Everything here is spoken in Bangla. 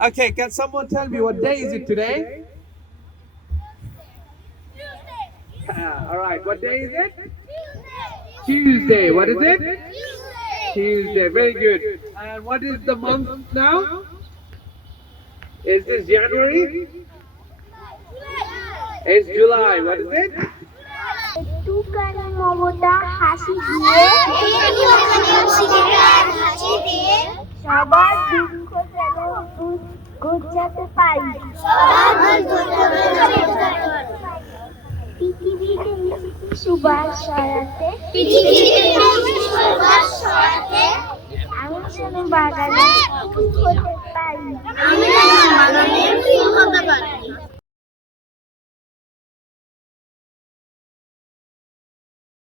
Okay, can someone tell me what day is it today? All right, what day is it? Tuesday. What is it? Tuesday. Very good. And what is the month now? Is this January? It's July. What is it? একটুখানি মমতা হাসি দিয়ে সবার দুঃখ যেন ঘুচাতে পারি পৃথিবীতে মিষ্টি সুবাস ছড়াতে আমি যেন বাগানে ফুল হতে পারি